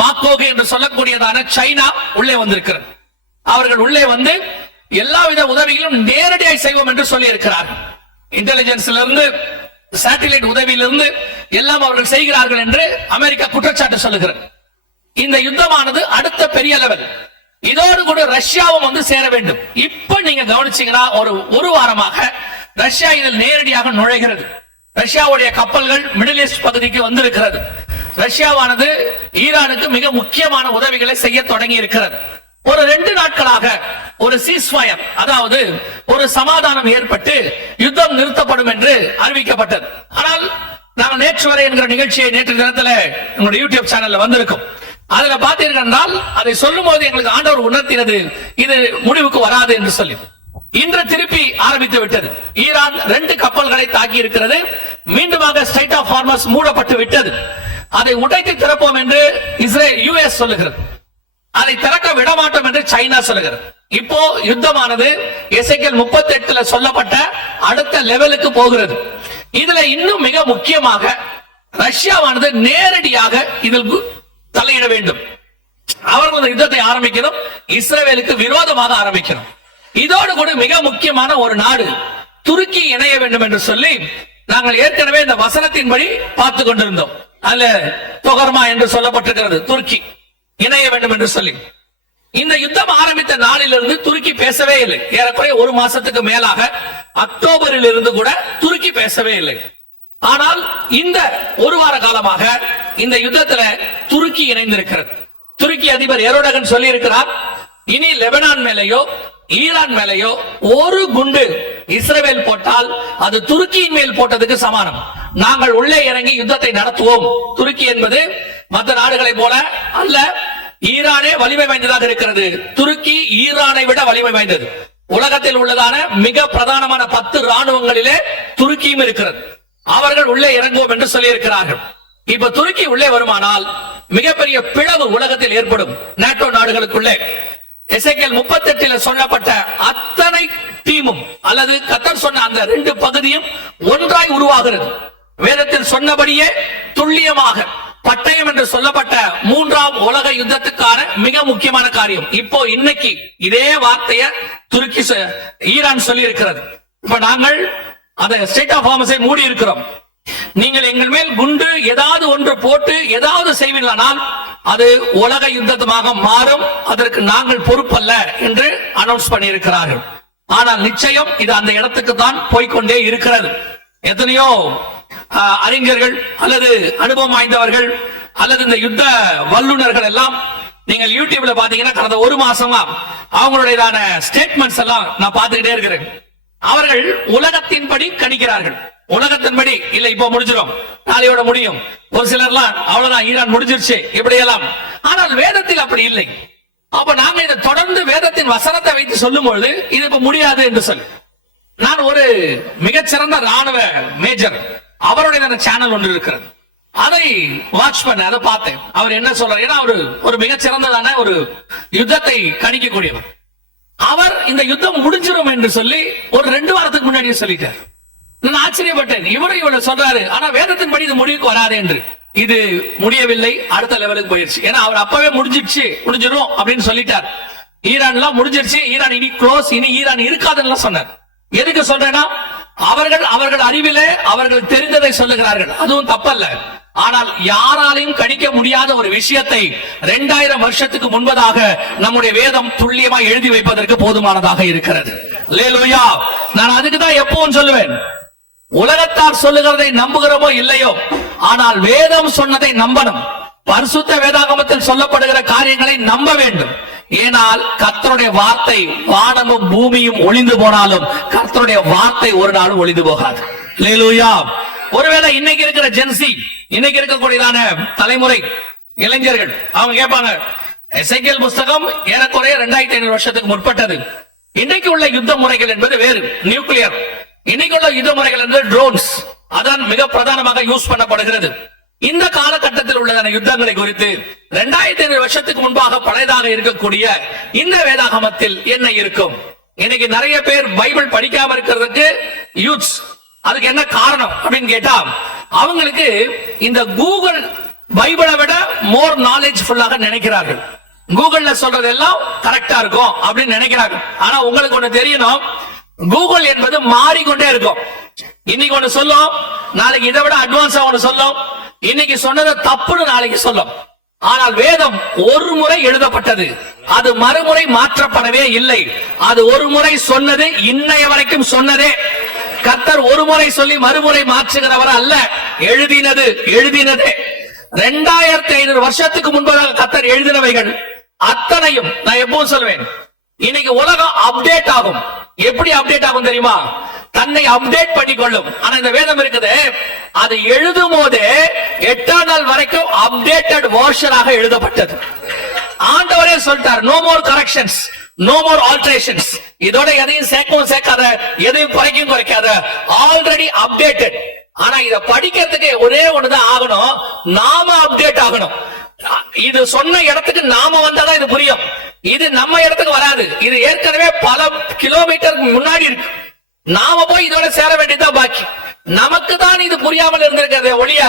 மாக்கோகே என்று சொல்லக்கூடியதான சைனா உள்ளே வந்திருக்கிறது. அவர்கள் உள்ளே வந்து எல்லாவித உதவிகளும் நேரடியாக செய்வோம் என்று சொல்லி இருக்கிறார்கள். இன்டெலிஜென்ஸ்ல இருந்து சேட்டலைட் உதவியிலிருந்து எல்லாம் அவர்கள் செய்கிறார்கள் என்று அமெரிக்கா குற்றச்சாட்டு சொல்லுகிறது. இந்த யுத்தமானது அடுத்த பெரிய லெவல். இதோடு கூட ரஷ்யாவும் வந்து சேர வேண்டும். இப்ப நீங்க கவனிச்சீங்கன்னா ஒரு வாரமாக ரஷ்யா இதில் நேரடியாக நுழைகிறது. ரஷ்யாவுடைய கப்பல்கள் மிடில் ஈஸ்ட் பகுதிக்கு வந்திருக்கிறது. ரஷ்யாவானது ஈரானுக்கு மிக முக்கியமான உதவிகளை செய்ய தொடங்கி இருக்கிறது. ஒரு 2 நாட்களாக ஒரு சீஸ்ஃபயர், அதாவது ஒரு சமாதானம் ஏற்பட்டு யுத்தம் நிறுத்தப்படும் என்று அறிவிக்கப்பட்டது. ஆனால் நாங்கள் நேற்று வரை என்கிற நிகழ்ச்சியை நேற்று தினத்தில் எங்களுடைய யூடியூப் சேனல்ல வந்திருக்கும். அதுல பார்த்தீர்கள் என்றால் அதை சொல்லும் போது எங்களுக்கு ஆண்டவர் உணர்த்தினது இது முடிவுக்கு வராது என்று சொல்லி. இன்று திருப்பி ஆரம்பித்து விட்டது. ஈரான் 2 கப்பல்களை தாக்கி இருக்கிறது. மீண்டுமாக ஸ்ட்ரைட் ஆஃப் ஹார்மஸ் மூடப்பட்டு விட்டது. அதை உடைத்து திறப்போம் என்று யுஎஸ் சொல்லுகிறது. அதை திறக்க விடமாட்டோம் என்று சைனா சொல்லுகிறது. இப்போ யுத்தமானது எசேக்கியேல் 38 சொல்லப்பட்ட அடுத்த லெவலுக்கு போகிறது. இதுல இன்னும் மிக முக்கியமாக ரஷ்யாவானது நேரடியாக இதில் தலையிட வேண்டும். அவர்கள் யுத்தத்தை ஆரம்பிக்கணும், இஸ்ரவேலுக்கு விரோதமாக ஆரம்பிக்கணும். இதோடு கூட மிக முக்கியமான ஒரு நாடு துருக்கி இணைய வேண்டும் என்று சொல்லி நாங்கள் ஏற்கனவே இந்த வசனத்தின்படி பார்த்து கொண்டிருந்தோம். அதுல தொகர்மா என்று சொல்லப்பட்டிருக்கிறது, துருக்கி இணைய வேண்டும் என்று சொல்லி. இந்த யுத்தம் ஆரம்பித்த நாளிலிருந்து துருக்கி பேசவே இல்லை. ஏறக்குறைய 1 மாசத்துக்கு மேலாக அக்டோபரில் இருந்து கூட துருக்கி பேசவே இல்லை. ஆனால் இந்த 1 வார காலமாக இந்த யுத்தத்துல துருக்கி இணைந்திருக்கிறது. துருக்கி அதிபர் எரோடகன் சொல்லி இருக்கிறார், இனி லெபனான் மேலேயோ ஈரான் மேலேயோ ஒரு குண்டு இஸ்ரவேல் போட்டால் அது துருக்கியின் மேல் போட்டதுக்கு சமானம். நாங்கள் உள்ளே இறங்கி யுத்தத்தை நடத்துவோம். துருக்கி என்பது மற்ற நாடுகளை போல அல்ல, ஈரானே வலிமை வாய்ந்ததாக இருக்கிறது. துருக்கி ஈரானை விட வலிமை வாய்ந்தது. உலகத்தில் உள்ளதான மிக பிரதானமான 10 ராணுவங்களிலே துருக்கியும் இருக்கிறது. அவர்கள் உள்ளே இறங்குவோம் என்று சொல்லியிருக்கிறார்கள். இப்ப துருக்கி உள்ளே வருமானால் மிகப்பெரிய பிளவு உலகத்தில் ஏற்படும். நேட்டோ நாடுகளுக்குள்ளே எசேக்கியேல் 38 சொல்லப்பட்ட அத்தனை டீமும் அல்லது கர்த்தர் சொன்ன அந்த 2 பகுதியும் ஒன்றாய் உருவாகிறது. வேதத்தில் சொன்னபடியே துல்லியமாக பட்டயம் என்று சொல்லப்பட்ட 3ஆம் உலக யுத்தத்துக்கான மிக முக்கியமான காரியம். இப்போ இன்னைக்கு இதே வார்த்தைய துருக்கி ஈரான் சொல்லி இருக்கிறது. இப்ப நாங்கள் அந்த ஸ்டேட் ஆஃப் ஹார்மஸை மூடி இருக்கிறோம். நீங்கள் எங்கள் மேல் குண்டு ஏதாவது ஒன்று போட்டு ஏதாவது செய்வீர்களானால் அது உலக யுத்தமாக மாறும். அதற்கு நாங்கள் பொறுப்பல்ல என்று அனௌன்ஸ் பண்ணியிருக்கிறார்கள். ஆனால் நிச்சயம் இது அந்த இடத்துக்கு தான் போய்கொண்டே இருக்கிறது. எத்தனையோ அறிஞர்கள் அல்லது அனுபவம் வாய்ந்தவர்கள் அல்லது இந்த யுத்த வல்லுநர்கள் எல்லாம் நீங்கள் யூடியூப்ல பாத்தீங்கன்னா கடந்த 1 மாசமா அவங்களுடையதான ஸ்டேட்மெண்ட்ஸ் எல்லாம் நான் பார்த்துக்கிட்டே இருக்கிறேன். அவர்கள் உலகத்தின்படி கணிக்கிறார்கள். உலகத்தின்படி இல்ல இப்ப முடிஞ்சிடும், நாளையோட முடியும். ஒரு சிலர்லாம் அவ்வளவுதான், ஈரான் முடிஞ்சிருச்சு இப்படியெல்லாம். ஆனால் வேதத்தில் அப்படி இல்லை. அப்ப நாங்க இதை தொடர்ந்து வேதத்தின் வசனத்தை வைத்து சொல்லும் பொழுது இது இப்ப முடியாது என்று சொல்லி, நான் ஒரு மிகச்சிறந்த ராணுவ மேஜர் அவருடைய சேனல் ஒன்று இருக்கிறது, அதை வாட்ச் பண்ண, அதை பார்த்தேன். அவர் என்ன சொல்றாரு, ஏன்னா ஒரு மிகச்சிறந்ததான ஒரு யுத்தத்தை கணிக்கக்கூடியவர். அவர் இந்த யுத்தம் முடிஞ்சிடும் என்று சொல்லி ஒரு 2 வாரத்துக்கு முன்னாடியே சொல்லிட்டார். நான் ஆச்சரியப்பட்டேன், இவ்வளவு சொல்றாரு, ஆனா வேதத்தின்படி இது முடிவுக்கு வராது என்று. இது முடியவில்லை, அடுத்த லெவலுக்கு போயிருச்சு. ஏன்னா அவர் அப்பவே முடிஞ்சிடும் அப்படின்னு சொல்லிட்டார். ஈரான்லாம் முடிஞ்சிருச்சு, ஈரான் இனி க்ளோஸ், இனி ஈரான் இருக்காதுன்னு சொன்னார். எதுக்கு சொல்றேன்னா, அவர்கள் அறிவிலே அவர்கள் தெரிந்ததை சொல்லுகிறார்கள், அதுவும் தப்பல்ல. ஆனால் யாராலையும் கணிக்க முடியாத ஒரு விஷயத்தை 2000 வருஷத்துக்கு முன்பதாக நம்முடைய வேதம் துல்லியமா எழுதி வைப்பதற்கு போதுமானதாக இருக்கிறது. அல்லேலூயா. நான் அதுக்கு தான் எப்பவும் சொல்லுவேன், உலகத்தார் சொல்லுகிறதை நம்புகிறோமோ இல்லையோ, ஆனால் வேதம் சொன்னதை நம்பணும். பரிசுத்த வேதாகமத்தில் சொல்லப்படுகிற காரியங்களை நம்ப வேண்டும். ஏனால் கர்த்தருடைய வார்த்தை, வானமும் பூமியும் ஒளிந்து போனாலும் கர்த்தருடைய வார்த்தை ஒரு நாளும் ஒளிந்து போகாது. அல்லேலூயா. ஒருவேளை இன்னைக்கு இருக்கிற ஜென்சி, இன்னைக்கு இருக்கக்கூடியதான தலைமுறை இளைஞர்கள் அவங்க கேட்பாங்க, எசேக்கியேல் புஸ்தகம் ஏறக்குறைய 2500 வருஷத்துக்கு முற்பட்டது. இன்னைக்கு உள்ள யுத்த முறைகள் என்பது வேறு, நியூக்ளியர். இன்னைக்கு உள்ள யுத்த முறைகள் என்பது ட்ரோன்ஸ், அதான் மிக பிரதானமாக யூஸ் பண்ணப்படுகிறது. இந்த காலகட்டத்தில் உள்ளதான யுத்தங்களை குறித்து 2500 வருஷத்துக்கு முன்பாக பழையதாக இருக்கக்கூடிய இந்த வேதாகமத்தில் என்ன இருக்கும்? இன்னைக்கு நிறைய பேர் பைபிள் படிக்காம இருக்கிறதுக்கு யூத்ஸ், அதுக்கு என்ன காரணம் அப்படின்னு கேட்டா, அவங்களுக்கு இந்த கூகுள் பைபிளை விட மோர் நாலேஜ் ஃபுல்லாக நினைக்கிறார்கள். கூகுள்ல சொல்றது எல்லாம் கரெக்டா இருக்கும் அப்படின்னு நினைக்கிறாங்க. ஆனா உங்களுக்கு ஒண்ணு தெரியணும், கூகுள் என்பது மாறிக்கொண்டே இருக்கும். இன்னைக்கு ஒண்ணு சொல்லும், நாளைக்கு இதை விட அட்வான்ஸா ஒண்ணு சொல்லும். இன்னைக்கு சொன்னது தப்புன்னு நாளைக்கு சொல்லும். ஆனால் வேதம் ஒரு முறை எழுதப்பட்டது, அது மறுமுறை மாற்றப்படவே இல்லை. அது ஒரு முறை சொன்னது, இன்னைய வரைக்கும் சொன்னதே. கர்த்தர் ஒரு முறை சொல்லி மறுமுறை மாற்றுகிறவர் அல்ல. எழுதினதே 2500 வருஷத்துக்கு முன்பதாக கர்த்தர் எழுதினவைகள் அத்தனையும் நான் எப்பவும் சொல்வேன், இன்னைக்கு உலகம் அப்டேட் ஆகும். எப்படி அப்டேட் ஆகும் தெரியுமா? தன்னை அப்டேட் பண்ணிக்கொள்ளும். ஆனா இந்த வேதம் இருக்குது, அது எழுதும் போதே எட்டர்னல் வரைக்கும் அப்டேட்டட் வெர்ஷனாக எழுதப்பட்டது. ஆண்டவரே சொல்லிட்டார், no more corrections, no more alterations. இதோட எதையும் சேர்க்கவும் சேர்க்காத, எதையும் குறைக்கவும் குறைக்காத, ஆல்ரெடி அப்டேட்டட். ஆனா இத படிக்கிறதுக்கு ஒரே ஒண்ணுதான் ஆகணும், நாம அப்டேட் ஆகணும். இது சொன்ன இடத்துக்கு நாம வந்தாதான் இது புரியும். இது நம்ம இடத்துக்கு வராது. இது ஏற்கனவே பல கிலோமீட்டர் முன்னாடி இருக்கு. நாம போய் இதோட சேர வேண்டியதுதான் பாக்கி. நமக்கு தான் இது புரியாமல் இருந்திருக்கிறதே ஒழிய,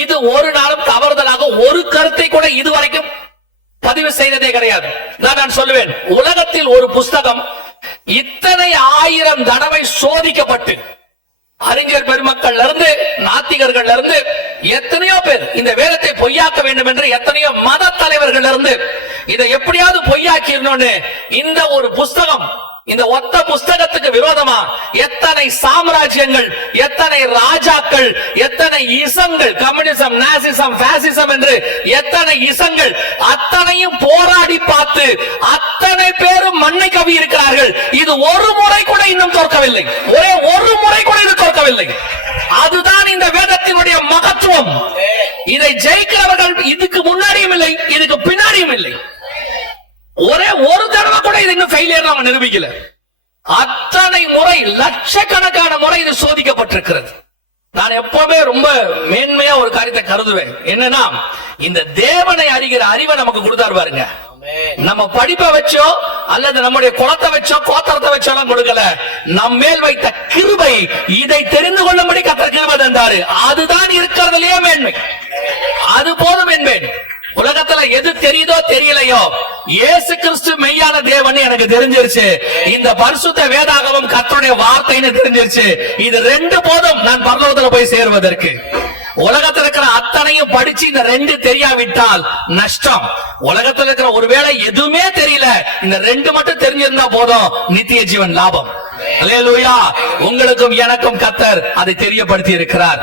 இது ஒரு நாளும் தவறுதலாக ஒரு கருத்தை கூட இதுவரைக்கும் பதிவு செய்ததே கிடையாது. நான் சொல்லுவேன், உலகத்தில் ஒரு புஸ்தகம் இத்தனை 1000 தடவை சோதிக்கப்பட்டு, அறிஞர் பெருமக்கள் இருந்து நாத்திகர்கள் இருந்து எத்தனையோ பேர் இந்த வேதத்தை பொய்யாக்க வேண்டும் என்று எத்தனையோ மத தலைவர்கள் இருந்து இதை எப்படியாவது பொய்யாக்கிடணும்னு இந்த ஒரு புஸ்தகம், இந்த ஒத்த புஸ்தகத்துக்கு விரோதமா எத்தனை சாம்ராஜ்யங்கள், எத்தனை ராஜாக்கள், எத்தனை இசங்கள், கம்யூனிசம், நாசிசம், பாசிசம் என்று எத்தனை இசங்கள், அத்தனையும் போராடி பார்த்து அத்தனை பேரும் மண்ணை கவி இருக்கிறார்கள். இது ஒரு முறை கூட இன்னும் தோற்கவில்லை. ஒரே ஒரு முறை கூட இது தோற்கவில்லை. அதுதான் இந்த வேதத்தினுடைய மகத்துவம். இதை ஜெயிக்கிறவர்கள் இதுக்கு முன்னாடியும் இல்லை, இதுக்கு பின்னாடியும் இல்லை. ஒரே ஒரு தடவை கூட இது இன்னும் ஃபெயிலியர் நாம நிரூபிக்கல. அத்தனை முறை, லட்சக்கணக்கான முறை இது சோதிக்கப்பட்டிருக்கிறது. நான் எப்பவுமே ரொம்ப மேன்மையா ஒரு காரியத்தை கருதுவேன். என்னன்னா, இந்த தேவனை அறிகிற அறிவை நமக்கு கொடுத்தாரு பாருங்க. நம்ம படிப்பை வச்சோ அல்லது நம்முடைய குலத்தை வச்சோ கோத்திரத்தை வச்சோ எல்லாம் கொடுக்கல. நம் மேல் வைத்த கிருபை, இதை தெரிந்து கொள்ளும்படி கர்த்தர் கிருபை தந்தாரு. அதுதான் இருக்கிறதுலயே மேன்மை. அது போதும் என்பேன். உலகத்துல எது தெரியுதோ தெரியலையோ, இயேசு கிறிஸ்து மெய்யான தேவன் எனக்கு தெரிஞ்சிருச்சு. இந்த பரிசுத்த வேதாகமம் கர்த்தருடைய வார்த்தைன்னு தெரிஞ்சிருச்சு. இது ரெண்டு போதும் நான் பரலோகத்துல போய் சேருவதற்கு. உலகத்துல இருக்கிற அத்தனையும் படிச்சு இந்த ரெண்டு தெரியாவிட்டால் நஷ்டம். உலகத்துல இருக்கிற ஒருவேளை எதுவுமே தெரியல, இந்த ரெண்டு மட்டும் தெரிஞ்சிருந்தா போதும், நித்திய ஜீவன் லாபம். அல்லேலூயா. உங்களுக்கும் எனக்கும் கர்த்தர் அதை தெரியப்படுத்தி இருக்கிறார்.